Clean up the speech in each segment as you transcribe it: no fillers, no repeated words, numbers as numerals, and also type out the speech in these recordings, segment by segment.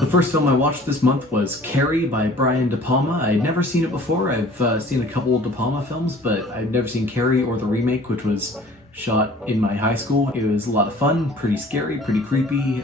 The first film I watched this month was Carrie by Brian De Palma. I'd never seen it before. I've seen a couple of De Palma films, but I'd never seen Carrie or the remake, which was shot in my high school. It was a lot of fun, pretty scary, pretty creepy.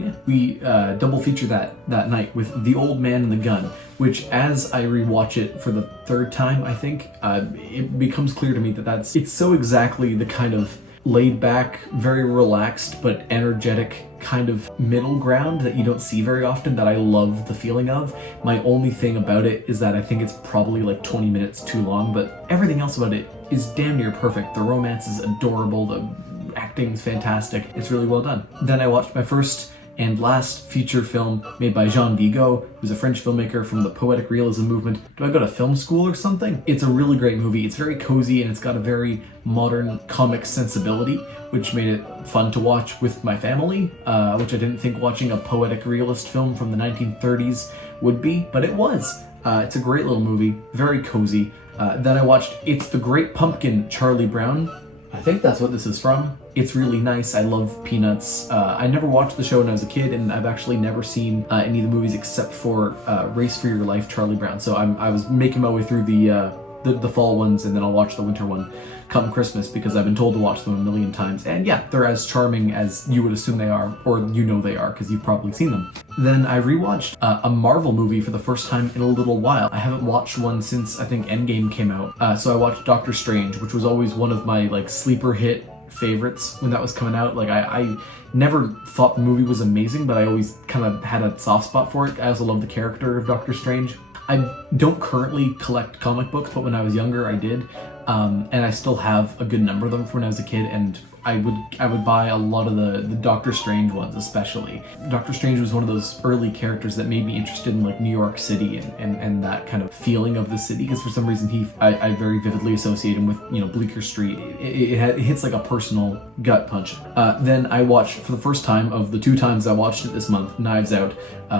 Yeah, we double featured that night with The Old Man and the Gun, which, as I rewatch it for the third time, I think, it becomes clear to me that it's so exactly the kind of laid back, very relaxed, but energetic kind of middle ground that you don't see very often that I love the feeling of. My only thing about it is that I think it's probably like 20 minutes too long, but everything else about it is damn near perfect. The romance is adorable, the acting's fantastic, it's really well done. Then I watched my first and last feature film made by Jean Vigo, who's a French filmmaker from the poetic realism movement. Do I go to film school or something? It's a really great movie. It's very cozy and it's got a very modern comic sensibility, which made it fun to watch with my family, which I didn't think watching a poetic realist film from the 1930s would be, but it was. It's a great little movie, very cozy. Then I watched It's the Great Pumpkin, Charlie Brown. I think that's what this is from. It's really nice. I love Peanuts. I never watched the show when I was a kid, and I've actually never seen any of the movies except for Race for Your Life, Charlie Brown. So I was making my way through the fall ones, and then I'll watch the winter one come Christmas because I've been told to watch them a million times. And yeah, they're as charming as you would assume they are, or you know they are because you've probably seen them. Then I rewatched a Marvel movie for the first time in a little while. I haven't watched one since I think Endgame came out. So I watched Doctor Strange, which was always one of my like sleeper hit favorites when that was coming out. Like I never thought the movie was amazing, but I always kind of had a soft spot for it. I also love the character of Doctor Strange. I don't currently collect comic books, but when I was younger I did. And I still have a good number of them from when I was a kid, and I would buy a lot of the Doctor Strange ones especially. Doctor Strange was one of those early characters that made me interested in like New York City and that kind of feeling of the city, because for some reason I very vividly associate him with, you know, Bleecker Street. It hits like a personal gut punch. Then I watched for the first time of the 2 times I watched it this month, Knives Out,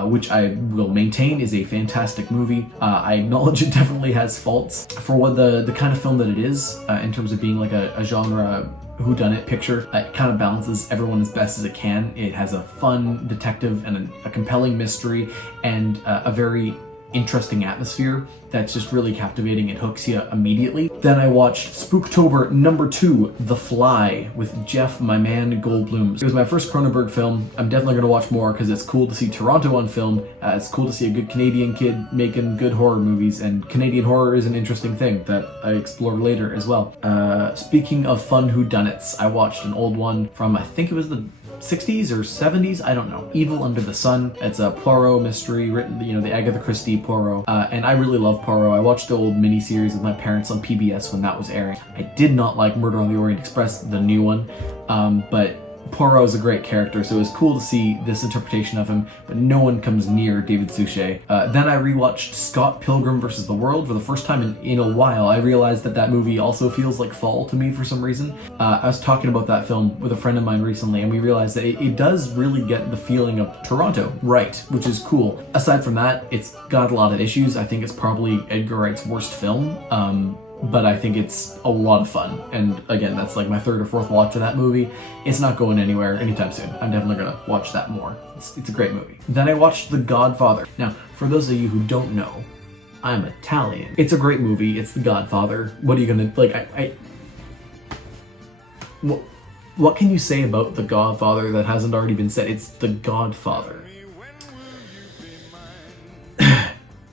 which I will maintain is a fantastic movie. I acknowledge it definitely has faults for what the kind of film that it is, in terms of being like a genre whodunit picture. It kind of balances everyone as best as it can. It has a fun detective and a compelling mystery and a very interesting atmosphere that's just really captivating. It hooks you immediately. Then I watched Spooktober #2, The Fly, with Jeff, my man, Goldblum. It was my first Cronenberg film. I'm definitely going to watch more because it's cool to see Toronto on film. It's cool to see a good Canadian kid making good horror movies, and Canadian horror is an interesting thing that I explore later as well. Speaking of fun whodunits, I watched an old one from, I think it was the 60s or 70s, I don't know. Evil Under the Sun. It's a Poirot mystery written, you know, the Agatha Christie Poirot. And I really love Poirot. I watched the old miniseries with my parents on PBS when that was airing. I did not like Murder on the Orient Express, the new one, but Poirot is a great character, so it was cool to see this interpretation of him, but no one comes near David Suchet. Then I rewatched Scott Pilgrim vs. the World for the first time in a while. I realized that movie also feels like fall to me for some reason. I was talking about that film with a friend of mine recently, and we realized that it does really get the feeling of Toronto right, which is cool. Aside from that, it's got a lot of issues. I think it's probably Edgar Wright's worst film. But I think it's a lot of fun. And again, that's like my 3rd or 4th watch of that movie. It's not going anywhere anytime soon. I'm definitely gonna watch that more. It's a great movie. Then I watched The Godfather. Now, for those of you who don't know, I'm Italian. It's a great movie. It's The Godfather. What are you gonna, like, what can you say about The Godfather that hasn't already been said? It's The Godfather.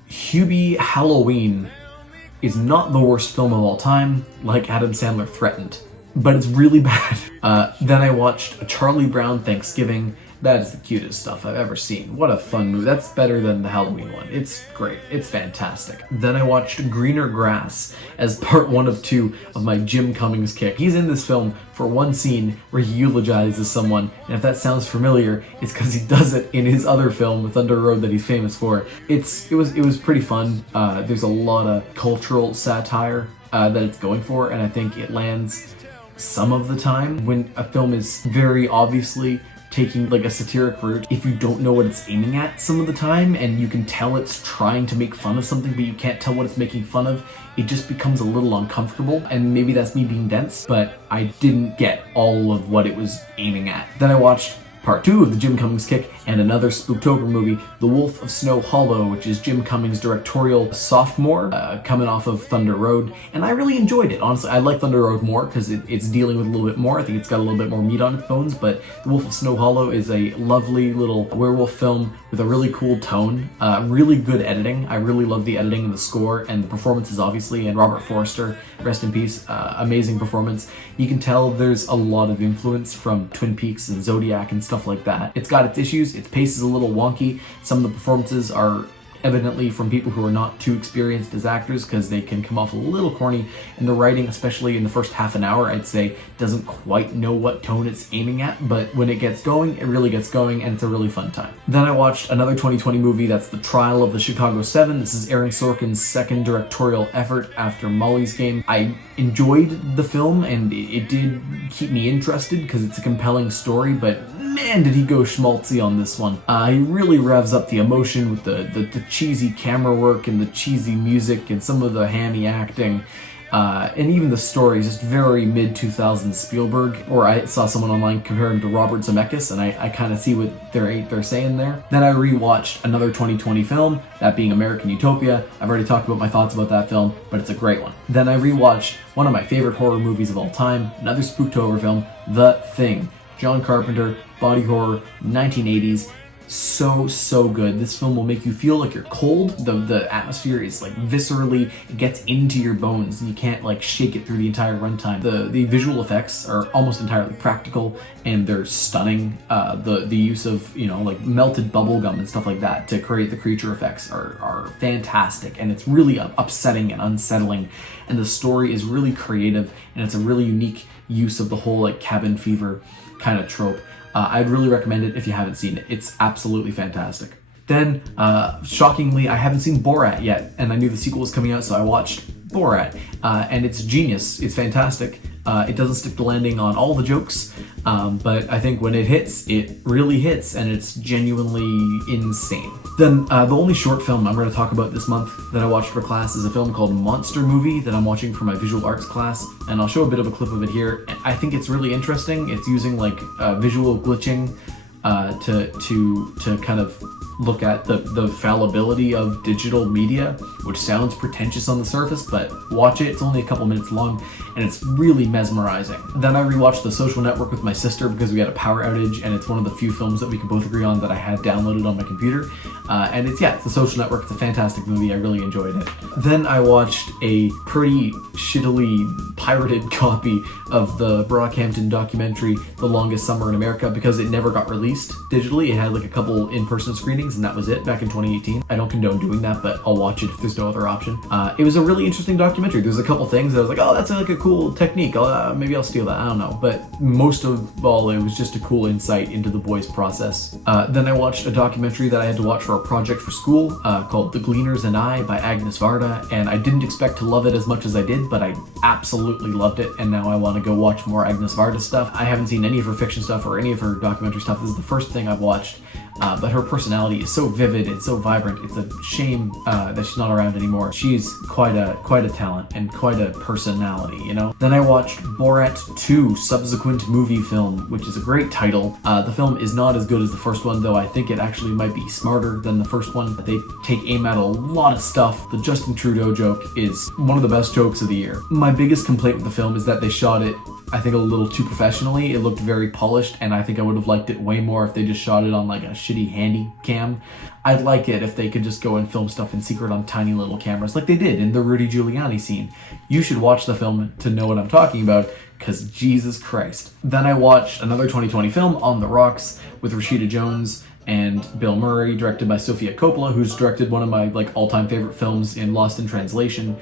Hubie Halloween is not the worst film of all time, like Adam Sandler threatened, but it's really bad. Then I watched A Charlie Brown Thanksgiving. That is the cutest stuff I've ever seen. What a fun movie. That's better than the Halloween one. It's great. It's fantastic. Then I watched Greener Grass as part 1 of 2 of my Jim Cummings kick. He's in this film for one scene where he eulogizes someone, and if that sounds familiar, it's because he does it in his other film, Thunder Road, that he's famous for. It was pretty fun. There's a lot of cultural satire that it's going for, and I think it lands some of the time. When a film is very obviously taking like a satiric route, if you don't know what it's aiming at some of the time, and you can tell it's trying to make fun of something, but you can't tell what it's making fun of, it just becomes a little uncomfortable. And maybe that's me being dense, but I didn't get all of what it was aiming at. Then I watched part 2 of the Jim Cummings kick and another Spooktober movie, The Wolf of Snow Hollow, which is Jim Cummings' directorial sophomore, coming off of Thunder Road, and I really enjoyed it. Honestly, I like Thunder Road more because it's dealing with a little bit more. I think it's got a little bit more meat on its bones, but The Wolf of Snow Hollow is a lovely little werewolf film with a really cool tone, really good editing. I really love the editing and the score and the performances, obviously, and Robert Forster, rest in peace, amazing performance. You can tell there's a lot of influence from Twin Peaks and Zodiac and stuff like that. It's got its issues, its pace is a little wonky, some of the performances are evidently from people who are not too experienced as actors because they can come off a little corny, and the writing, especially in the first half an hour, I'd say doesn't quite know what tone it's aiming at, but when it gets going, it really gets going, and it's a really fun time. Then I watched another 2020 movie, that's The Trial of the Chicago 7. This is Aaron Sorkin's second directorial effort after Molly's Game. I enjoyed the film, and it did keep me interested because it's a compelling story, but man, did he go schmaltzy on this one. He really revs up the emotion with the cheesy camera work and the cheesy music and some of the hammy acting. And even the story is just very mid-2000s Spielberg, or I saw someone online compare him to Robert Zemeckis, and I kind of see what they're saying there. Then I rewatched another 2020 film, that being American Utopia. I've already talked about my thoughts about that film, but it's a great one. Then I rewatched one of my favorite horror movies of all time, another Spooktober film, The Thing. John Carpenter, body horror, 1980s. So good. This film will make you feel like you're cold. The atmosphere is like viscerally, it gets into your bones, and you can't like shake it through the entire runtime. The visual effects are almost entirely practical, and they're stunning. The use of, you know, like melted bubble gum and stuff like that to create the creature effects are fantastic, and it's really upsetting and unsettling, and the story is really creative, and it's a really unique use of the whole like cabin fever kind of trope. I'd really recommend it if you haven't seen it. It's absolutely fantastic. Then, shockingly, I haven't seen Borat yet, and I knew the sequel was coming out, so I watched Borat, and it's genius. It's fantastic. It doesn't stick the landing on all the jokes, but I think when it hits, it really hits, and it's genuinely insane. Then the only short film I'm going to talk about this month that I watched for class is a film called Monster Movie that I'm watching for my visual arts class, and I'll show a bit of a clip of it here. I think it's really interesting. It's using like visual glitching to kind of look at the fallibility of digital media, which sounds pretentious on the surface, but watch it. It's only a couple minutes long, and it's really mesmerizing. Then I rewatched The Social Network with my sister because we had a power outage, and it's one of the few films that we can both agree on that I had downloaded on my computer. And it's The Social Network. It's a fantastic movie. I really enjoyed it. Then I watched a pretty shittily pirated copy of the Brockhampton documentary, The Longest Summer in America, because it never got released digitally. It had like a couple in-person screenings, and that was it back in 2018. I don't condone doing that, but I'll watch it if there's no other option. It was a really interesting documentary. There's a couple things that I was like, oh, that's like a cool technique. Maybe I'll steal that. I don't know. But most of all, it was just a cool insight into the boys' process. Then I watched a documentary that I had to watch for a project for school called The Gleaners and I by Agnes Varda, and I didn't expect to love it as much as I did, but I absolutely loved it, and now I want to go watch more Agnes Varda stuff. I haven't seen any of her fiction stuff or any of her documentary stuff. This is the first thing I've watched. But her personality is so vivid and so vibrant. It's a shame that she's not around anymore. She's quite a talent and quite a personality, you know? Then I watched Borat 2, Subsequent Movie Film, which is a great title. The film is not as good as the first one, though I think it actually might be smarter than the first one. They take aim at a lot of stuff. The Justin Trudeau joke is one of the best jokes of the year. My biggest complaint with the film is that they shot it, I think, a little too professionally. It looked very polished, and I think I would have liked it way more if they just shot it on like a shitty handy cam. I'd like it if they could just go and film stuff in secret on tiny little cameras like they did in the Rudy Giuliani scene. You should watch the film to know what I'm talking about, because Jesus Christ. Then I watched another 2020 film, On the Rocks, with Rashida Jones and Bill Murray, directed by Sofia Coppola, who's directed one of my all-time favorite films in Lost in Translation.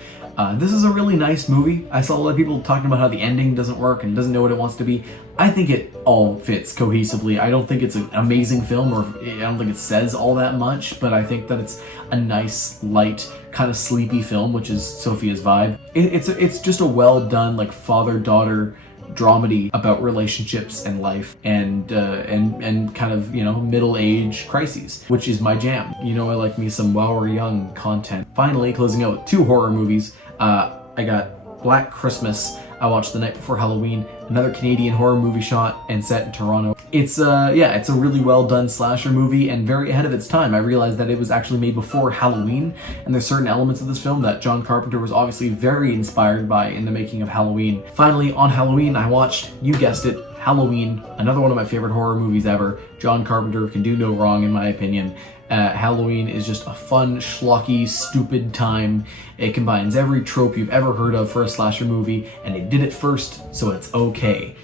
This is a really nice movie. I saw a lot of people talking about how the ending doesn't work and doesn't know what it wants to be. I think it all fits cohesively. I don't think it's an amazing film, or I don't think it says all that much, but I think that it's a nice, light, kind of sleepy film, which is Sophia's vibe. It's just a well-done, father-daughter dramedy about relationships and life and kind of, you know, middle-age crises, which is my jam. You know, I like me some While We're Young content. Finally, closing out with 2 horror movies. I got Black Christmas. I watched the night before Halloween, another Canadian horror movie shot and set in Toronto. It's it's a really well done slasher movie and very ahead of its time. I realized that it was actually made before Halloween, and there's certain elements of this film that John Carpenter was obviously very inspired by in the making of Halloween. Finally, on Halloween, I watched, you guessed it, Halloween, another one of my favorite horror movies ever. John Carpenter can do no wrong in my opinion. Halloween is just a fun, schlocky, stupid time. It combines every trope you've ever heard of for a slasher movie, and it did it first, so it's okay.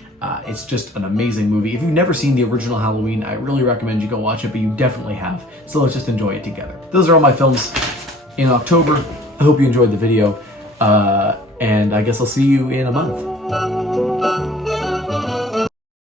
It's just an amazing movie. If you've never seen the original Halloween, I really recommend you go watch it, but you definitely have. So let's just enjoy it together. Those are all my films in October. I hope you enjoyed the video, and I guess I'll see you in a month.